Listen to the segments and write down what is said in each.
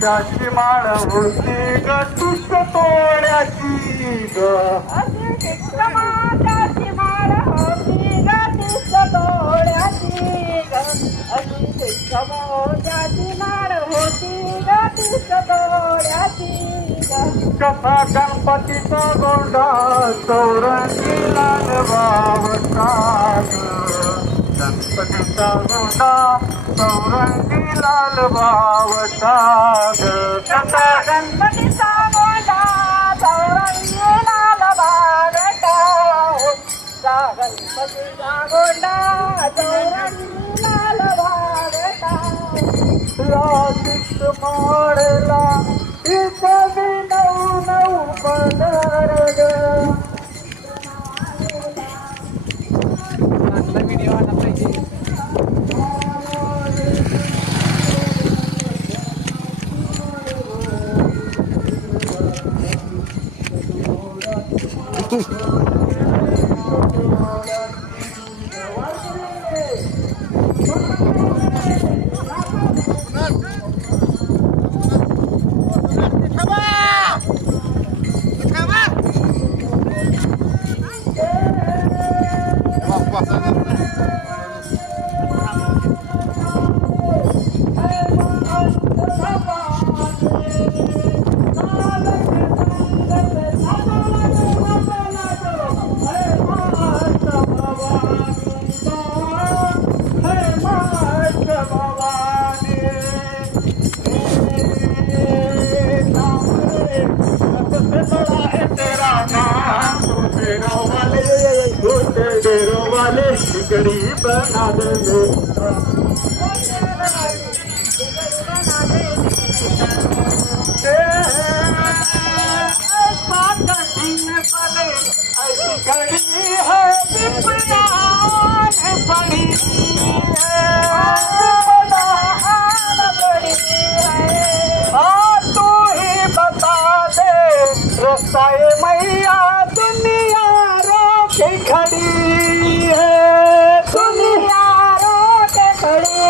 त्याची माळ होती ग तुझ तोड्याची ग त्याची माळ होती ग तुझ तोड्याची ग त्याची माळ होती ग तुझ तोड्याची ग कसा गणपतीचा गोंडा चौरंगी लालबावता गणपतीचा गोंडा चौरंगी लालबावता कसा गणपतीचा गोंडा चौरंगी लालबावता गणपतीचा गोंडा चौरंगी लालबावता रातीत माळला इथे नऊ नऊ पदर ग डेरों वाले बिगड़ी बना देंगे ऐसी घड़ी है विपदान पड़ी तू ही बता दे रास्ता मैया दुनिया रोके खड़ी है दुनिया रोके खड़ी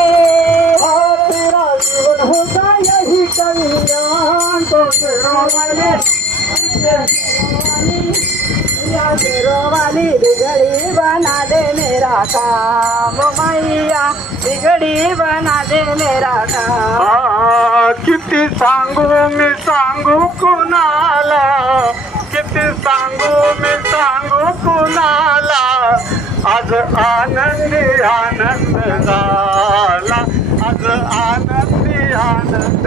तेरा जीवन होगा यही कल्याण तो तेरो वाली बिगड़ी बना दे मेरा काम मैया बिगड़ी बना दे मेरा काम किती सांगू मी सांगू कुणाला किती सांगू मी सांगू कुणाला आज आनंदी आनंद झाला आज आनंदी आनंद